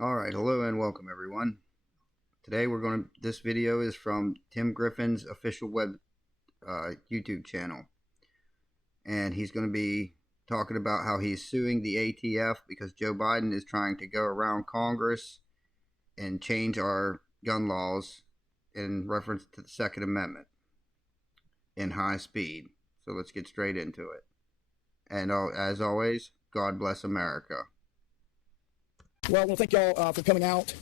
Alright, hello and welcome everyone. Today this video is from Tim Griffin's official YouTube channel. And he's going to be talking about how he's suing the ATF because Joe Biden is trying to go around Congress and change our gun laws in reference to the Second Amendment in high speed. So let's get straight into it. And as always, God bless America. Well, I want to thank y'all for coming out.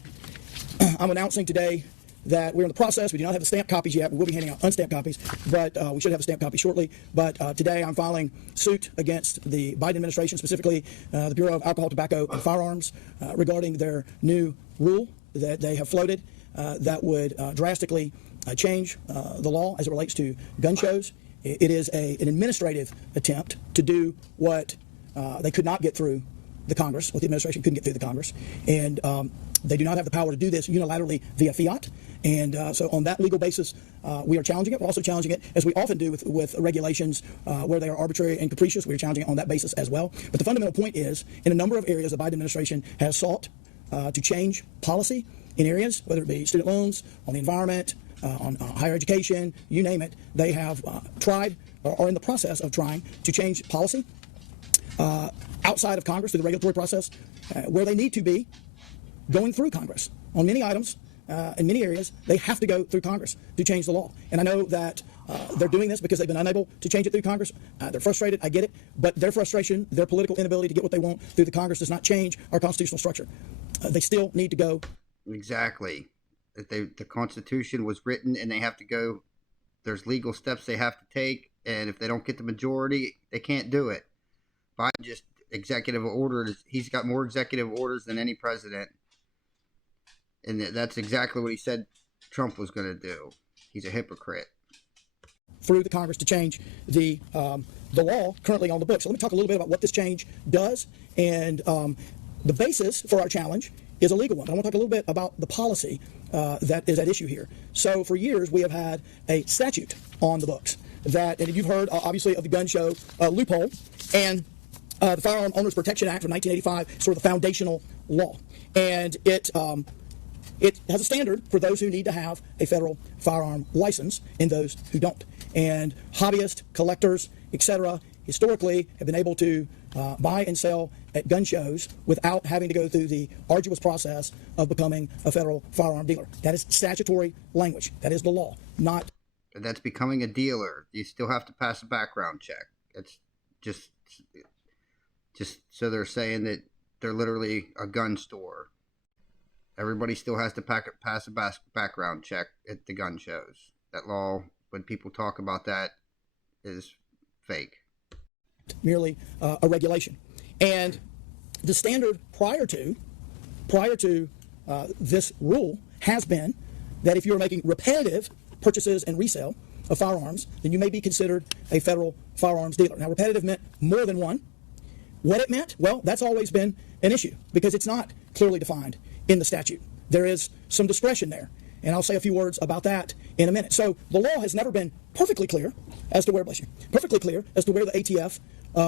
I'm announcing today that we're in the process. We do not have the stamped copies yet. We will be handing out unstamped copies, but we should have a stamped copy shortly. But today I'm filing suit against the Biden administration, specifically the Bureau of Alcohol, Tobacco, and Firearms, regarding their new rule that they have floated that would drastically change the law as it relates to gun shows. It is an administrative attempt to do what they could not get through the Congress, what the administration couldn't get through the Congress. And they do not have the power to do this unilaterally via fiat. And so on that legal basis, we are challenging it. We're also challenging it, as we often do with regulations where they are arbitrary and capricious. We're challenging it on that basis as well. But the fundamental point is, in a number of areas, the Biden administration has sought to change policy in areas, whether it be student loans, on the environment, on higher education, you name it. They have tried or are in the process of trying to change policy outside of Congress through the regulatory process, where they need to be going through Congress. On many items, in many areas, they have to go through Congress to change the law. And I know that they're doing this because they've been unable to change it through Congress. They're frustrated, I get it, but their frustration, their political inability to get what they want through the Congress does not change our constitutional structure. They still need to go. Exactly. The Constitution was written and they have to go, there's legal steps they have to take, and if they don't get the majority, they can't do it. Biden just executive orders. He's got more executive orders than any president, and that's exactly what he said Trump was going to do. He's a hypocrite. Through the Congress to change the law currently on the books. So let me talk a little bit about what this change does, and the basis for our challenge is a legal one. I want to talk a little bit about the policy that is at issue here. So for years we have had a statute on the books that, and you've heard obviously of the gun show loophole, and the Firearm Owners Protection Act from 1985, sort of the foundational law. And it has a standard for those who need to have a federal firearm license and those who don't. And hobbyists, collectors, etc., historically have been able to buy and sell at gun shows without having to go through the arduous process of becoming a federal firearm dealer. That is statutory language. That is the law, not... That's becoming a dealer. You still have to pass a background check. It's just so they're saying that they're literally a gun store. Everybody still has to pass a background check at the gun shows. That law, when people talk about that, is fake. Merely a regulation. And the standard prior to this rule has been that if you're making repetitive purchases and resale of firearms, then you may be considered a federal firearms dealer. Now, repetitive meant more than one. What it meant? Well, that's always been an issue because it's not clearly defined in the statute. There is some discretion there, and I'll say a few words about that in a minute. So the law has never been perfectly clear as to where, perfectly clear as to where the ATF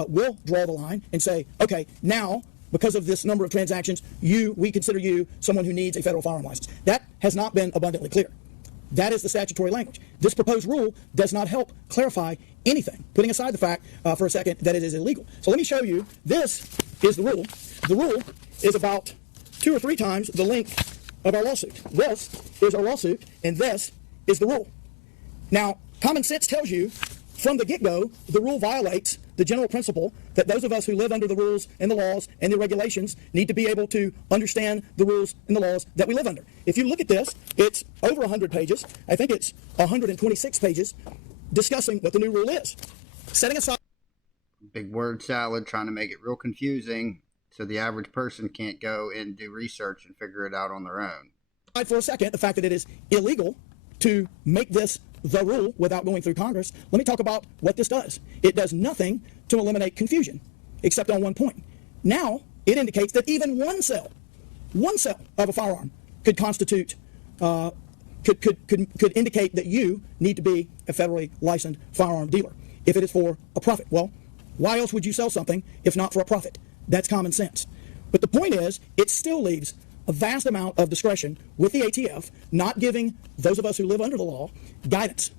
will draw the line and say, okay, now, because of this number of transactions, we consider you someone who needs a federal firearm license. That has not been abundantly clear. That is the statutory language. This proposed rule does not help clarify anything, putting aside the fact for a second that it is illegal. So let me show you. This is the rule. The rule is about 2 or 3 times the length of our lawsuit. This is our lawsuit, and this is the rule. Now, common sense tells you from the get-go, the rule violates the general principle that those of us who live under the rules and the laws and the regulations need to be able to understand the rules and the laws that we live under. If you look at this, it's over 100 pages. I think it's 126 pages discussing what the new rule is. Setting aside... Big word salad, trying to make it real confusing so the average person can't go and do research and figure it out on their own. For a second, the fact that it is illegal to make this the rule without going through Congress, let me talk about what this does. It does nothing to eliminate confusion, except on one point. Now, it indicates that even one sale of a firearm could constitute, could indicate that you need to be a federally licensed firearm dealer if it is for a profit. Well, why else would you sell something if not for a profit? That's common sense. But the point is, it still leaves a vast amount of discretion with the ATF, not giving those of us who live under the law guidance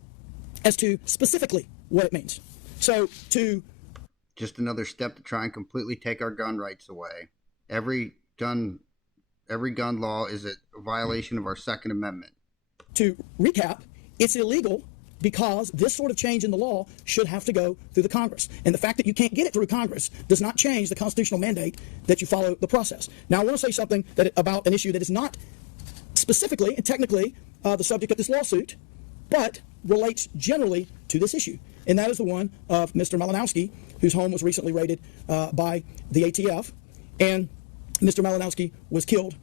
as to specifically what it means. So to just another step to try and completely take our gun rights away. Every gun law is a violation of our Second Amendment. To recap, it's illegal because this sort of change in the law should have to go through the Congress. And the fact that you can't get it through Congress does not change the constitutional mandate that you follow the process. Now, I want to say something about an issue that is not specifically and technically the subject of this lawsuit, but relates generally to this issue. And that is the one of Mr. Malinowski, whose home was recently raided by the ATF. And Mr. Malinowski was killed.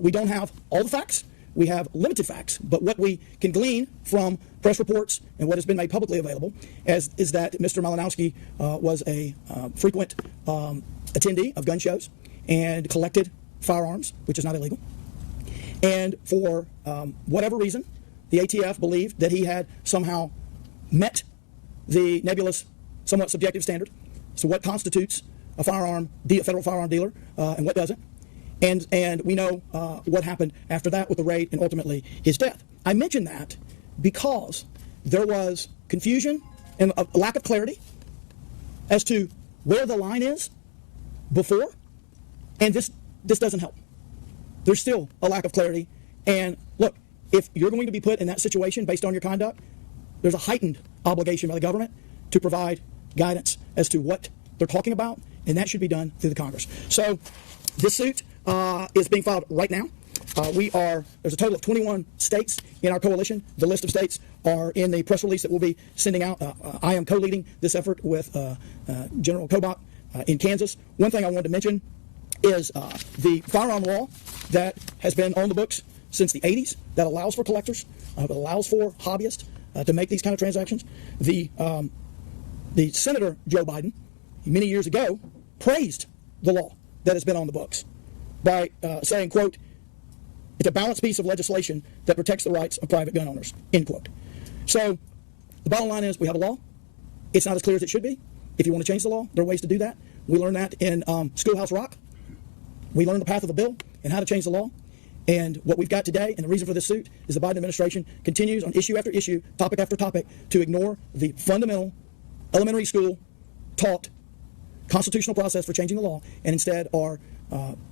We don't have all the facts. We have limited facts, but what we can glean from press reports and what has been made publicly available is that Mr. Malinowski was a frequent attendee of gun shows and collected firearms, which is not illegal. And for whatever reason, the ATF believed that he had somehow met the nebulous, somewhat subjective standard as to what constitutes a federal firearm dealer and what doesn't. And we know what happened after that with the raid and ultimately his death. I mention that because there was confusion and a lack of clarity as to where the line is before, and this doesn't help. There's still a lack of clarity. And look, if you're going to be put in that situation based on your conduct, there's a heightened obligation by the government to provide guidance as to what they're talking about, and that should be done through the Congress. So this suit is being filed right now. There's a total of 21 states in our coalition. The list of states are in the press release that we'll be sending out. I am co-leading this effort with General Kobach in Kansas. One thing I wanted to mention is the firearm law that has been on the books since the 80s that allows for collectors, that allows for hobbyists to make these kind of transactions. The Senator Joe Biden, many years ago, praised the law that has been on the books by saying, quote, it's a balanced piece of legislation that protects the rights of private gun owners, end quote. So the bottom line is we have a law. It's not as clear as it should be. If you want to change the law, there are ways to do that. We learned that in Schoolhouse Rock. We learned the path of the bill and how to change the law. And what we've got today, and the reason for this suit, is the Biden administration continues on issue after issue, topic after topic, to ignore the fundamental, elementary school taught constitutional process for changing the law, and instead are,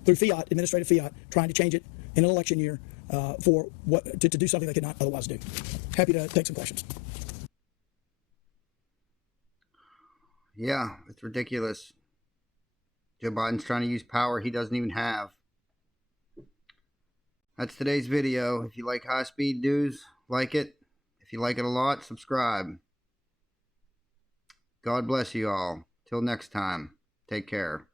through fiat, administrative fiat, trying to change it in an election year to do something they could not otherwise do. Happy to take some questions. Yeah, it's ridiculous. Joe Biden's trying to use power he doesn't even have. That's today's video. If you like high-speed news, like it. If you like it a lot, subscribe. God bless you all. Till next time, take care.